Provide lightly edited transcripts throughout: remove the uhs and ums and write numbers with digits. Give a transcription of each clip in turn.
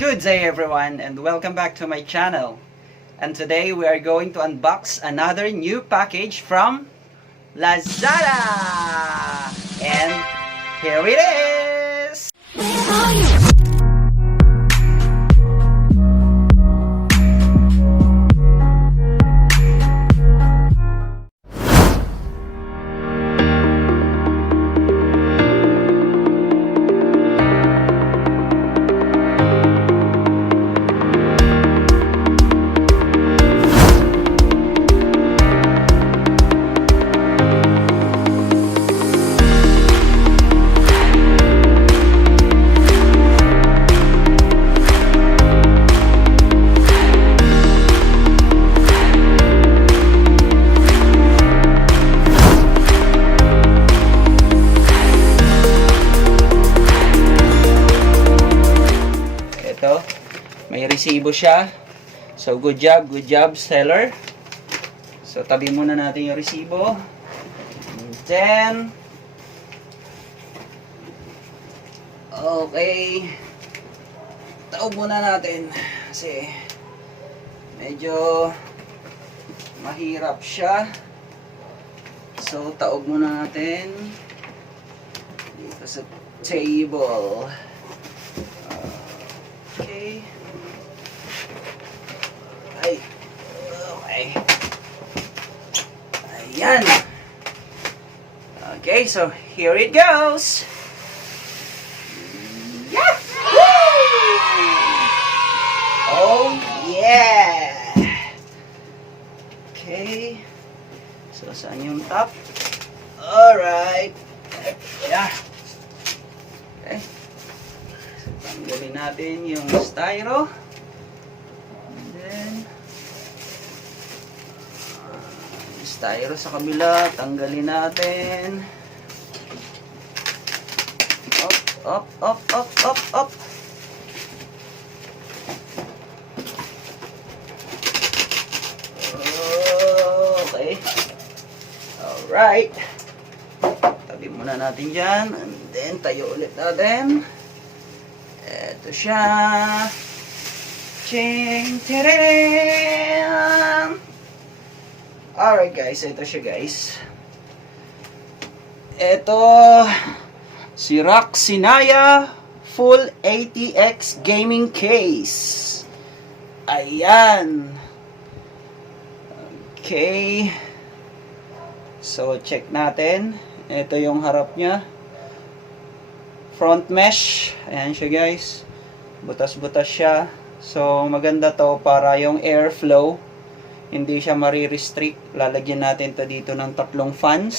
Good day everyone and welcome back to my channel. And today we are going to unbox another new package from Lazada. And here it is! May resibo siya. So, good job, seller. So, tabi muna natin yung resibo. And then, okay. Taob muna natin. Kasi, medyo mahirap siya. So, taob muna natin. Dito sa table. Okay. Okay. Ayan. Okay, so here it goes. Yeah! Oh, yeah! Okay. So, saan yung top? Alright. Yeah. Okay. So, tanggalin natin yung styro. Styro sa kabila, tanggalin natin. Up. Okay. Alright. Tabi muna natin dyan. And then, tayo ulit natin. Ito siya. Ching! Tadam! Alright guys, ito siya guys. Ito si Rakk Sinaya Full ATX Gaming Case. Ayan. Okay. So check natin. Ito yung harap niya. Front mesh. Ayan siya guys. Butas-butas siya. So maganda to para yung airflow hindi siya marirestrict. Lalagyan natin to dito ng 3 fans.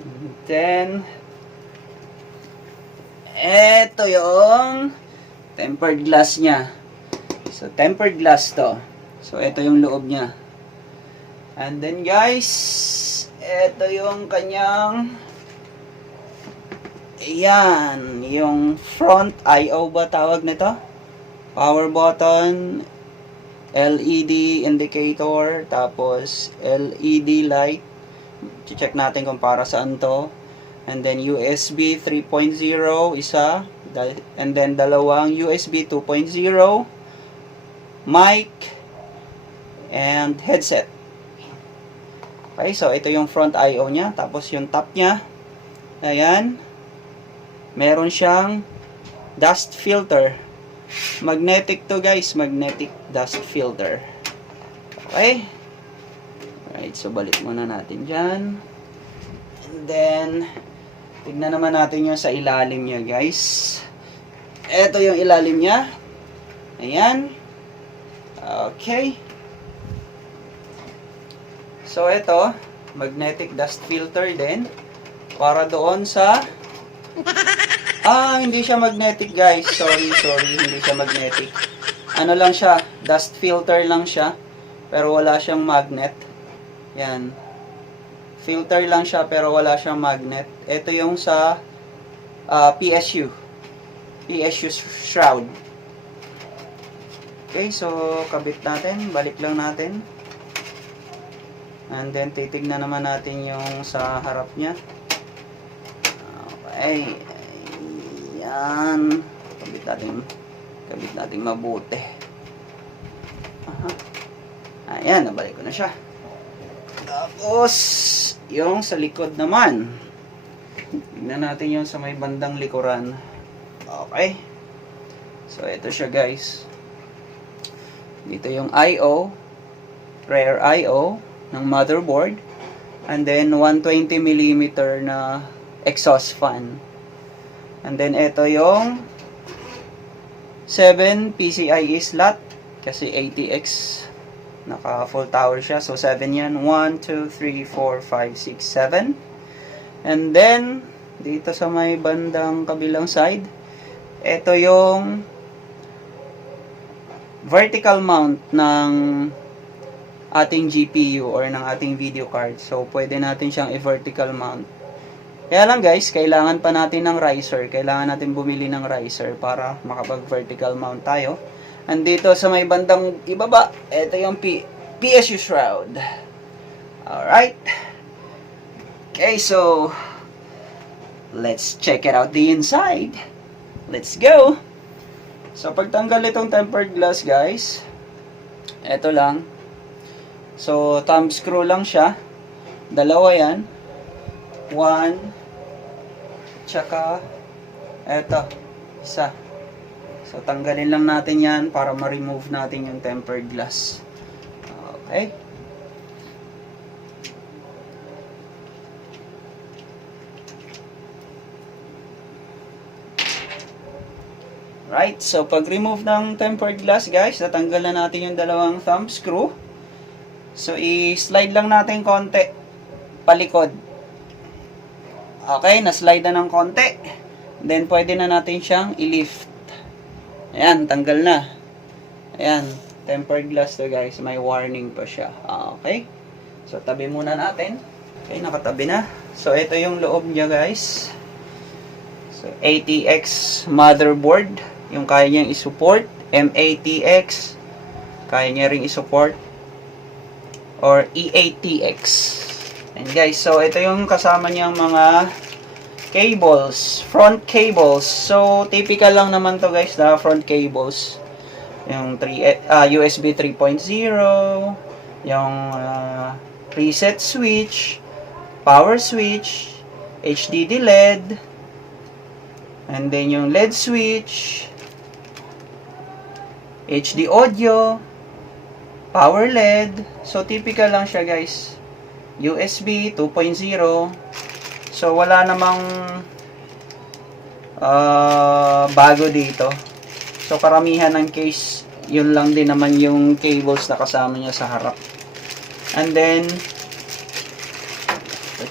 And then, eto yung tempered glass niya. So, tempered glass to. So, eto yung loob niya. And then guys, eto yung kanyang, ayan, yung front I/O ba tawag nito? Power button, LED indicator, tapos LED light. Check natin kung para saan to. And then USB 3.0 isa, and then dalawang USB 2.0, mic, and headset. Okay, so ito yung front I/O niya. Tapos yung top niya, ayan, meron siyang dust filter. Magnetic to guys, magnetic dust filter. Okay. Alright, so balik muna natin dyan. And then, tignan naman natin yung sa ilalim niya guys. Ito yung ilalim niya. Ayan. Okay. So ito, magnetic dust filter din. Para doon sa hindi siya magnetic guys. Sorry, hindi siya magnetic. Ano lang siya, dust filter lang siya. Pero wala siyang magnet. Yan. Filter lang siya pero wala siyang magnet. Ito yung sa PSU. PSU shroud. Okay, so kabit natin. Balik lang natin. And then titignan naman natin yung sa harap niya. Okay. Ayan. Kabit natin. Kabit natin mabuti. Aha. Ayan, nabalik ko na siya. Tapos, yung sa likod naman. Tignan natin yung sa may bandang likuran. Okay. So, ito siya guys. Dito yung I/O, rear I/O ng motherboard. And then, 120mm na exhaust fan. And then, ito yung 7 PCIe slot. Kasi ATX naka full tower siya. So, 7 yan. 1, 2, 3, 4, 5, 6, 7. And then, dito sa may bandang kabilang side, ito yung vertical mount ng ating GPU or ng ating video card. So, pwede natin siyang i-vertical mount. Kaya lang guys, kailangan pa natin ng riser. Kailangan natin bumili ng riser para makapag-vertical mount tayo. Andito sa may bandang ibaba, ito yung PSU shroud. Alright. Okay, so let's check it out the inside. Let's go. So, pagtanggal itong tempered glass guys, ito lang. So, thumb screw lang siya. Dalawa yan. 1, tsaka eto, isa. So, tanggalin lang natin yan para ma-remove natin yung tempered glass. Okay. Right, so pag-remove ng tempered glass guys, natanggal na natin yung dalawang thumb screw. So, i-slide lang natin konti palikod. Okay, na-slide na ng konti. Then, pwede na natin siyang i-lift. Ayan, tanggal na. Ayan, tempered glass to guys. May warning pa siya. Okay. So, tabi muna natin. Okay, nakatabi na. So, ito yung loob niya guys. So, ATX motherboard. Yung kaya niyang i-support. MATX. Kaya niya ring i-support. Or EATX. And guys, so ito yung kasama niyang mga cables, front cables. So typical lang naman to guys, na front cables. Yung USB 3.0, yung reset switch, power switch, HDD LED, and then yung LED switch, HD audio, power LED. So, typical lang siya guys. USB 2.0. So, wala namang bago dito. So, karamihan ng case, yun lang din naman yung cables na kasama niya sa harap. And then,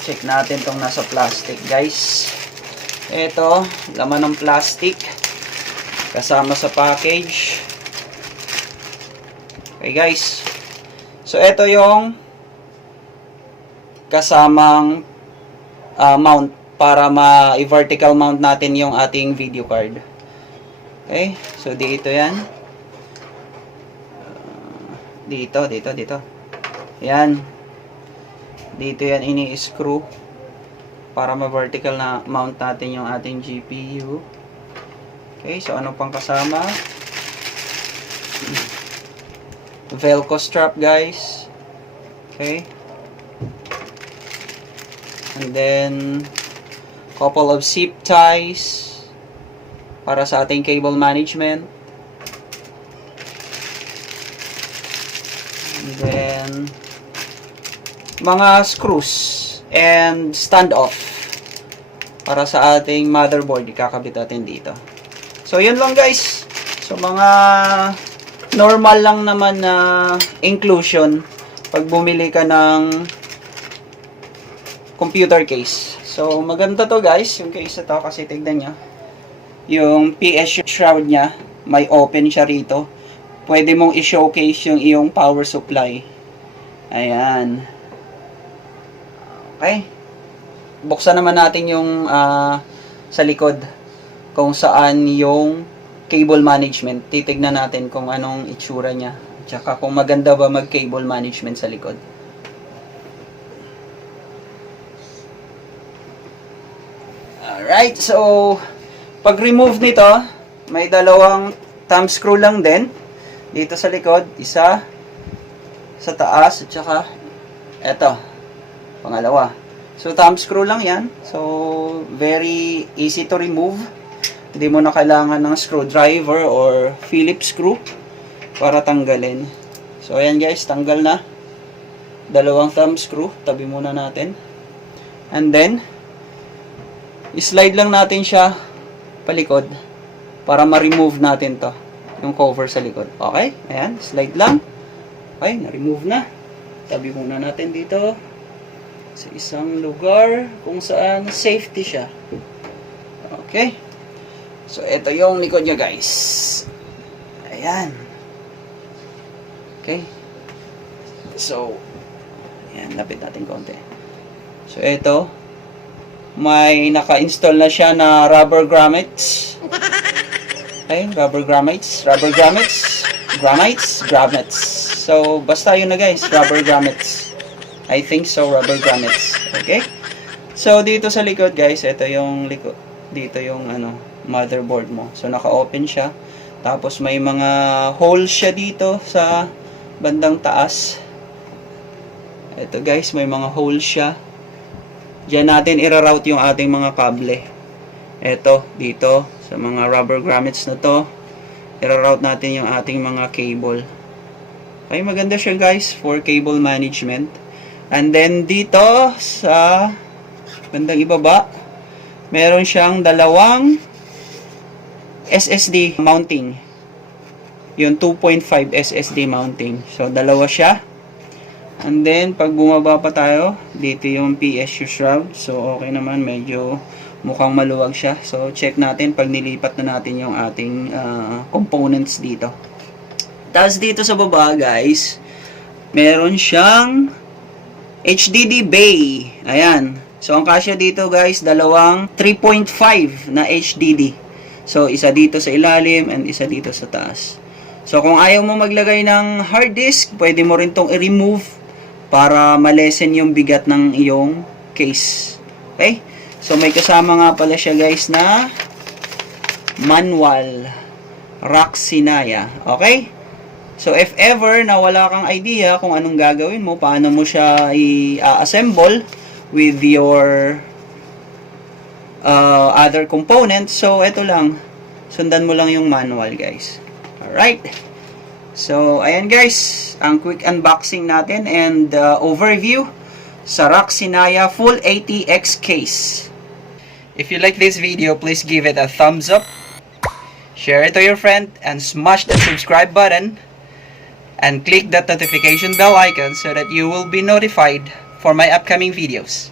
check natin tong nasa plastic guys. Ito, laman ng plastic. Kasama sa package. Okay guys, so ito yung kasamang mount para ma-vertical mount natin yung ating video card. Okay, so dito yan. Dito. Yan. Dito yan ini-screw para ma-vertical na mount natin yung ating GPU. Okay, so ano pang kasama? Velcro strap guys. Okay. And then couple of zip ties para sa ating cable management. And then mga screws and standoff para sa ating motherboard, ikakabit natin dito. So yun lang guys. So mga normal lang naman na inclusion pag bumili ka ng computer case. So, maganda to guys, yung case na to kasi tignan nyo. Yung PSU shroud niya, may open siya rito. Pwede mong i-showcase yung iyong power supply. Ayan. Okay. Buksan naman natin yung sa likod kung saan yung cable management. Titignan natin kung anong itsura niya. Tsaka kung maganda ba mag-cable management sa likod. Alright, so pag-remove nito, may dalawang thumb screw lang din. Dito sa likod, isa sa taas, at saka eto, pangalawa. So, thumb screw lang yan. So, very easy to remove. Hindi mo na kailangan ng screwdriver or Phillips screw para tanggalin. So, ayan guys, tanggal na. Dalawang thumb screw. Tabi muna natin. And then, slide lang natin siya palikod para ma-remove natin to. Yung cover sa likod. Okay? Ayan, slide lang. Okay, na-remove na. Tabi muna natin dito sa isang lugar kung saan safety siya. Okay. So, ito yung likod niya guys. Ayan. Okay. So, ayan, lapit natin konti. So, ito, may naka-install na siya na rubber grommets. Okay, rubber grommets. So, basta yun na guys, rubber grommets. I think so, rubber grommets. Okay? So, dito sa likod guys, ito yung likod. Dito yung motherboard mo. So, naka-open siya. Tapos, may mga holes siya dito sa bandang taas. Ito guys, may mga holes siya. Diyan natin ira-route yung ating mga kable. Ito, dito, sa mga rubber grommets na to, ira-route natin yung ating mga cable. Okay, maganda siya guys for cable management. And then dito sa bandang ibaba, meron siyang dalawang SSD mounting. Yung 2.5 SSD mounting. So, dalawa siya. And then, pag bumaba pa tayo, dito yung PSU shroud. So, okay naman. Medyo mukhang maluwag siya. So, check natin pag nilipat na natin yung ating components dito. Tapos dito sa baba, guys, meron siyang HDD bay. Ayan. So, ang kasya dito, guys, dalawang 3.5 na HDD. So, isa dito sa ilalim and isa dito sa taas. So, kung ayaw mo maglagay ng hard disk, pwede mo rin tong i-remove para malesen yung bigat ng iyong case. Okay? So, may kasama nga pala siya, guys, na manual. Rakk Sinaya. Okay? So, if ever na wala kang idea kung anong gagawin mo, paano mo siya i-assemble with your other components, so, ito lang. Sundan mo lang yung manual, guys. Alright? So, ayan guys, ang quick unboxing natin and overview sa Rakk Sinaya Full ATX case. If you like this video, please give it a thumbs up, share it to your friend, and smash the subscribe button. And click that notification bell icon so that you will be notified for my upcoming videos.